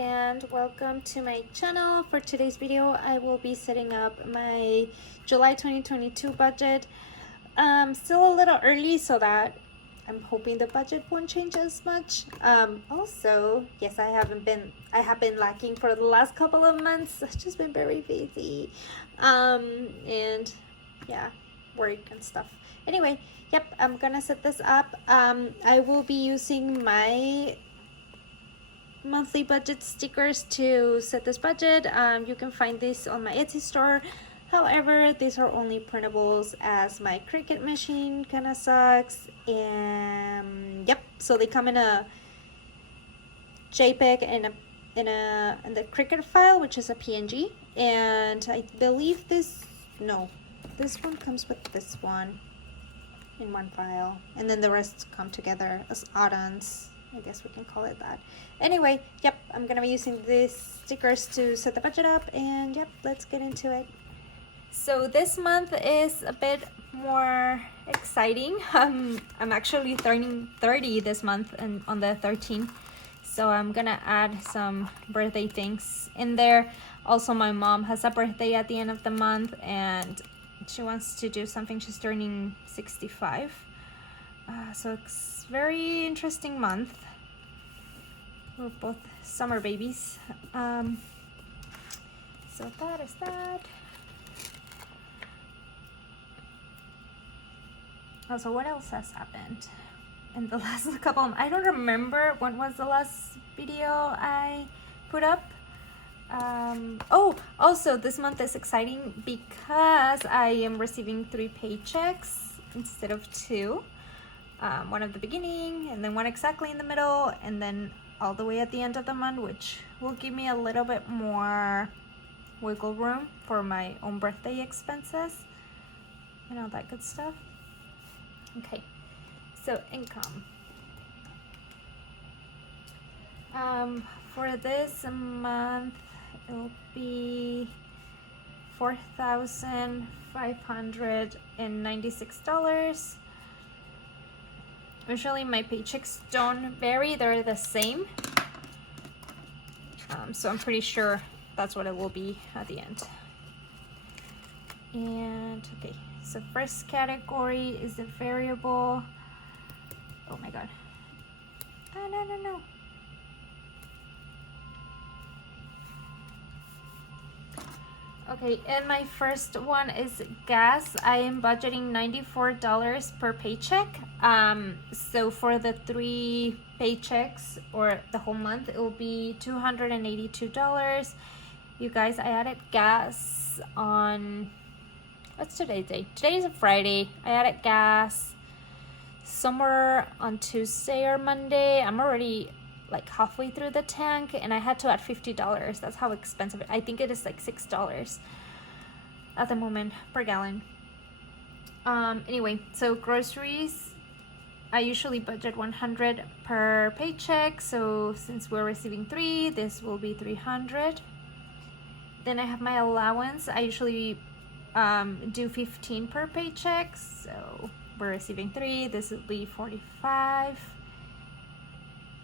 and welcome to my channel. For today's video, I will be setting up my July 2022 budget. Still a little early, so that I'm hoping the budget won't change as much. Also, yes, I have been lacking for the last couple of months. I've just been very busy. And yeah, work and stuff. Anyway, yep, I'm gonna set this up. I will be using my monthly budget stickers to set this budget. You can find this on my Etsy store. However, these are only printables as my Cricut machine kind of sucks. And yep, so they come in a JPEG and in the Cricut file, which is a PNG. And I believe this one comes with this one in one file, and then the rest come together as add-ons. I guess we can call it that. Anyway, yep, I'm gonna be using these stickers to set the budget up, and yep, let's get into it. So this month is a bit more exciting. I'm actually turning 30 this month, and on the 13th, so I'm gonna add some birthday things in there. Also, my mom has a birthday at the end of the month, and she wants to do something. She's turning 65. So it's very interesting month. We're both summer babies. So that is that. Also, what else has happened in the last couple of, I don't remember when was the last video I put up. Oh, also this month is exciting because I am receiving 3 paychecks instead of 2. One at the beginning, and then one exactly in the middle, and then all the way at the end of the month, which will give me a little bit more wiggle room for my own birthday expenses and all that good stuff. Okay, so income. For this month, it'll be $4,596. Usually my paychecks don't vary, they're the same. So I'm pretty sure that's what it will be at the end. And okay, so first category is the variable. Oh my god. Oh, no. Okay, and my first one is gas. I am budgeting $94 per paycheck. So for the 3 paychecks or the whole month, it will be $282. You guys, I added gas on, what's today's date? Today is a Friday. I added gas somewhere on Tuesday or Monday. I'm already like halfway through the tank, and I had to add $50. That's how expensive I think it is, like $6 at the moment per gallon. Anyway, so groceries, I usually budget $100 per paycheck, so since we're receiving 3, this will be $300. Then I have my allowance. I usually do $15 per paycheck, so we're receiving 3, this will be $45.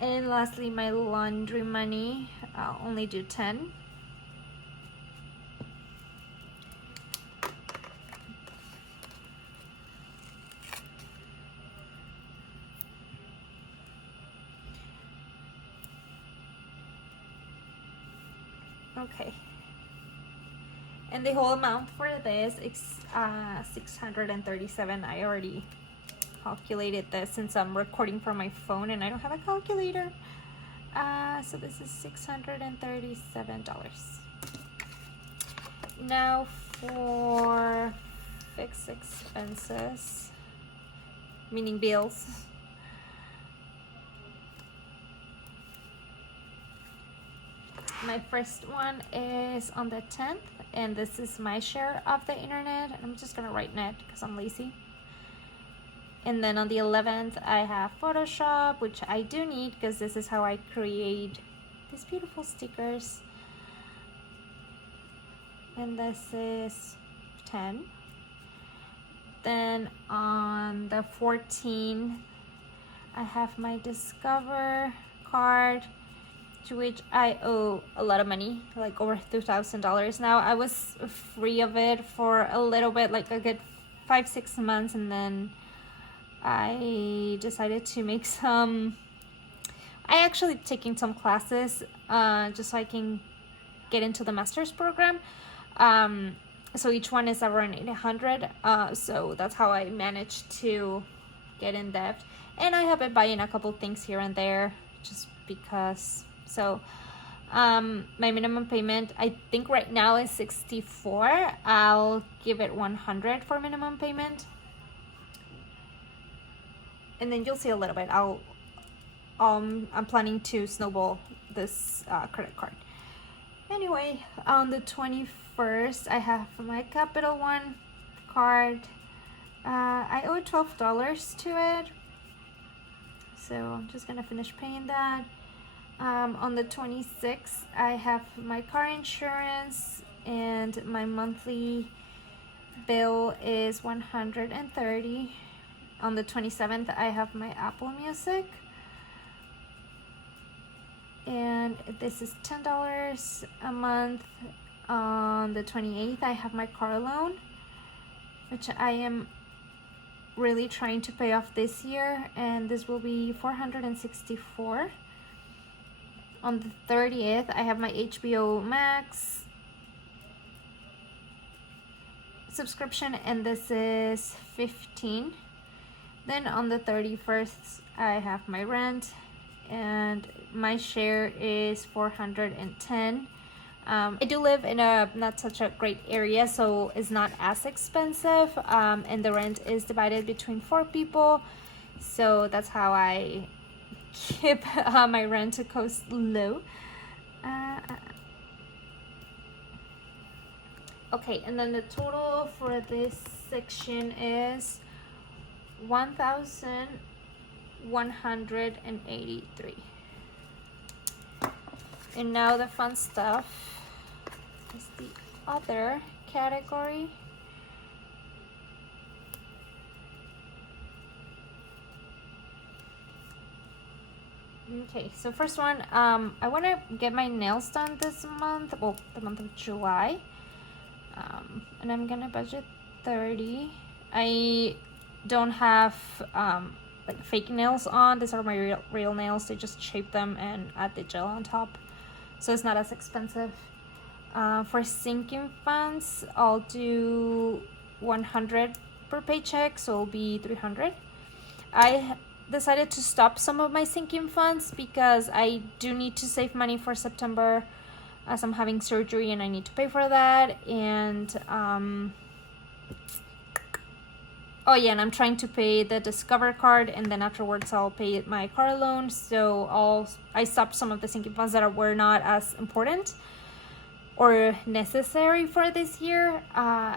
And lastly, my laundry money, I'll only do 10. Okay. And the whole amount for this is $637. I already calculated this since I'm recording from my phone and I don't have a calculator. So this is $637. Now for fixed expenses, meaning bills. My first one is on the 10th, and this is my share of the internet. I'm just gonna write net because I'm lazy. And then on the 11th, I have Photoshop, which I do need because this is how I create these beautiful stickers. And this is 10. Then on the 14th, I have my Discover card. to which I owe a lot of money, like over $2,000 now. I was free of it for a little bit, like a good 5-6 months, and then I decided to make some. I actually taking some classes just so I can get into the master's program. So each one is around 800. So that's how I managed to get in debt. And I have been buying a couple things here and there just because. So my minimum payment, I think right now is 64. I'll give it 100 for minimum payment. And then you'll see a little bit. I'm planning to snowball this credit card. Anyway, on the 21st, I have my Capital One card. I owe $12 to it, so I'm just gonna finish paying that. On the 26th, I have my car insurance, and my monthly bill is $130. On the 27th, I have my Apple Music, and this is $10 a month. On the 28th, I have my car loan, which I am really trying to pay off this year, and this will be $464. On the 30th, I have my HBO Max subscription, and this is $15. Then on the 31st, I have my rent, and my share is $410. I do live in a not such a great area, so it's not as expensive, and the rent is divided between 4 people, so that's how I keep my rent cost low. Okay, and then the total for this section is $1,183. And now the fun stuff is the other category. Okay, so first one, I want to get my nails done this month, well, the month of July, and I'm gonna budget $30. I don't have like fake nails on. These are my real nails. They just shape them and add the gel on top, so it's not as expensive. For sinking funds, I'll do 100 per paycheck, so it'll be 300. I decided to stop some of my sinking funds because I do need to save money for September, as I'm having surgery and I need to pay for that. And oh yeah, and I'm trying to pay the Discover card, and then afterwards I'll pay my car loan. So I stopped some of the sinking funds that were not as important or necessary for this year.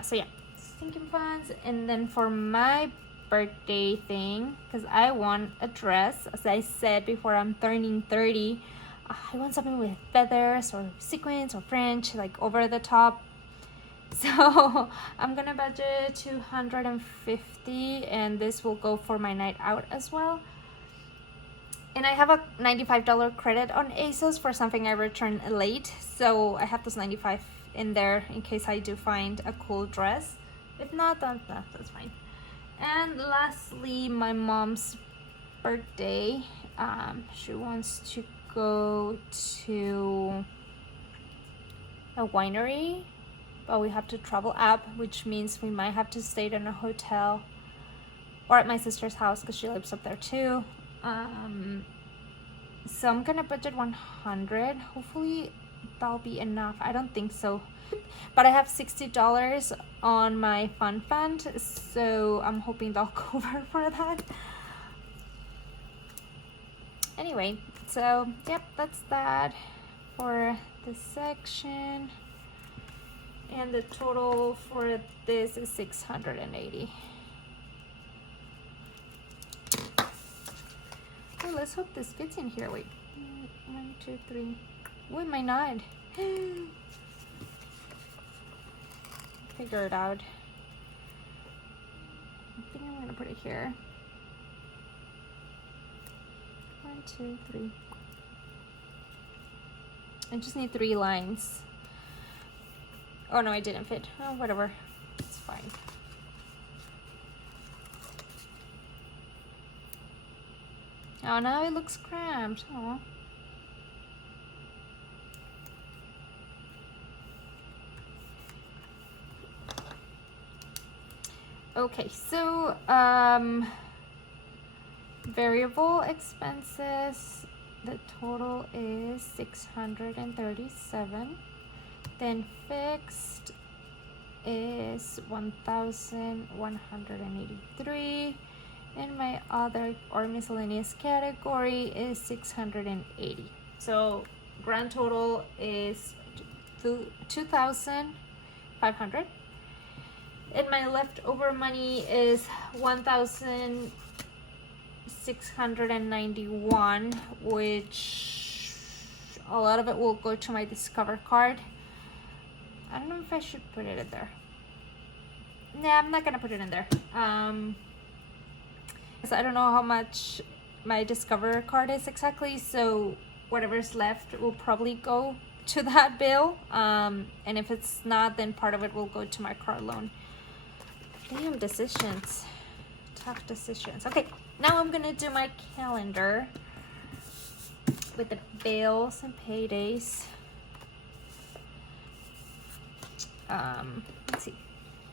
So yeah, sinking funds. And then for my birthday thing, because I want a dress, as I said before, I'm turning 30. I want something with feathers or sequins or French, like over the top. So I'm gonna budget $250, and this will go for my night out as well. And I have a $95 credit on ASOS for something I returned late, so I have those $95 in there in case I do find a cool dress. If not, then that's fine. And lastly, my mom's birthday. She wants to go to a winery, but we have to travel up, which means we might have to stay in a hotel or at my sister's house because she lives up there too. So I'm gonna budget 100. Hopefully that'll be enough. I don't think so, but I have $60 on my fund, so I'm hoping they'll cover for that. Anyway, so yep, that's that for this section, and the total for this is $680. Oh, let's hope this fits in here. Wait, 1, 2, 3. Oh, it might not. Figure it out. I think I'm gonna put it here. 1, 2, 3. I just need 3 lines. Oh no, it didn't fit. Oh, whatever. It's fine. Oh, now it looks cramped. Oh. Okay, so variable expenses, the total is 637. Then fixed is 1,183. And my other or miscellaneous category is 680. So grand total is 2,500. And my leftover money is 1,691, which a lot of it will go to my Discover card. I don't know if I should put it in there. Nah, I'm not gonna put it in there. I don't know how much my Discover card is exactly, so whatever's left will probably go to that bill. And if it's not, then part of it will go to my car loan. Damn decisions. Tough decisions. Okay, now I'm gonna do my calendar with the bills and paydays. Let's see.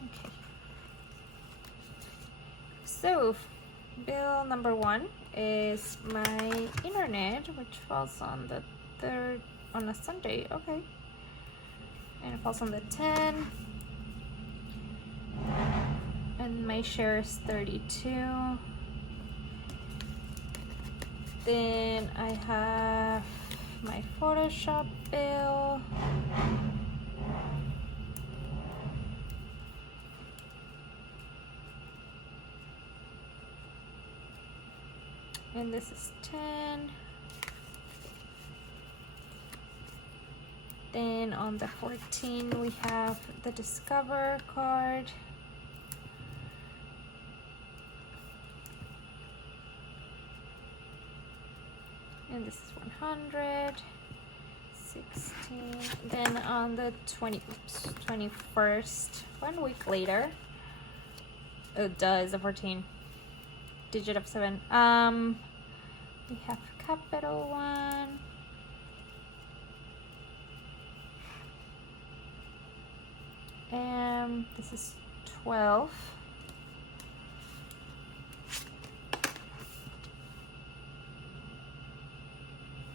Okay. So, bill number 1 is my internet, which falls on the 3rd, on a Sunday. Okay. And it falls on the 10th. And my share is 32. Then I have my Photoshop bill. And this is 10. Then on the 14th we have the Discover card. And this is 100, 16. Then on the 21st, 1 week later. Oh, duh, it's the 14. Digit of 7. We have Capital One. And this is 12.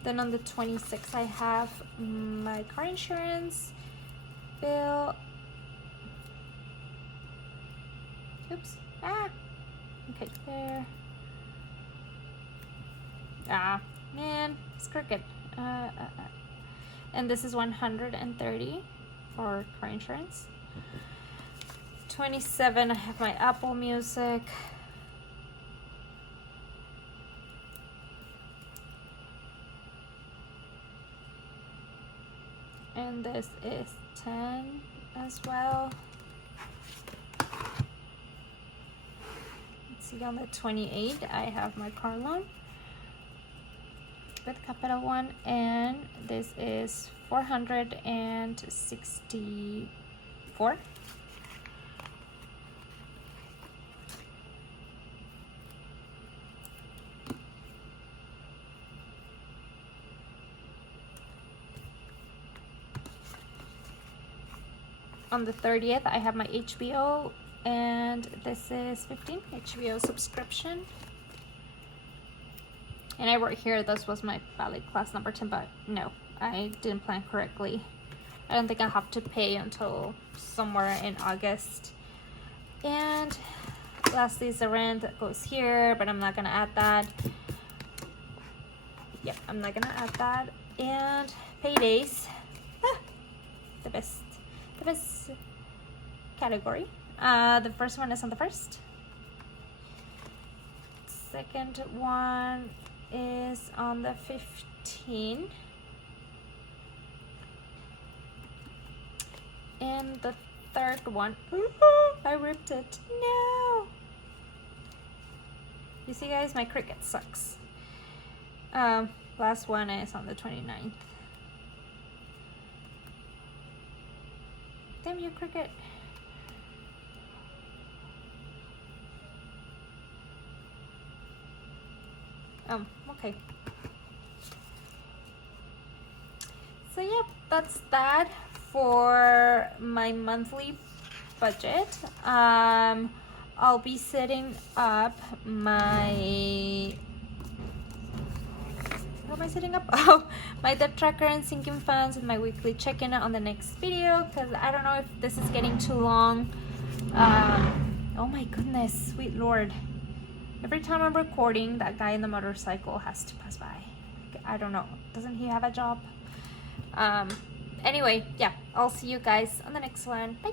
Then on the 26th, I have my car insurance bill. Oops. Ah. Okay, there. Ah, man, it's crooked. And this is 130 for car insurance. 27, I have my Apple Music. And this is 10 as well. Let's see, on the 28th, I have my car loan with Capital One, and this is 464. On the 30th, I have my HBO, and this is 15 HBO subscription. And I wrote here this was my ballet class number 10, but no, I didn't plan correctly. I don't think I'll have to pay until somewhere in August. And lastly is the rent that goes here, but I'm not gonna add that. Yep, I'm not gonna add that. And paydays, the best category. The first one is on the 1st. Second one is on the 15th. And the third one, I ripped it. No. You see, guys, my Cricut sucks. Last one is on the 29th. Damn you, Cricket. Okay. So yeah, that's that for my monthly budget. I'll be setting up my, what am I setting up? Oh, my debt tracker and sinking funds and my weekly check-in on the next video, because I don't know if this is getting too long. Oh my goodness, sweet Lord. Every time I'm recording, that guy in the motorcycle has to pass by. I don't know. Doesn't he have a job? Anyway, yeah, I'll see you guys on the next one. Bye.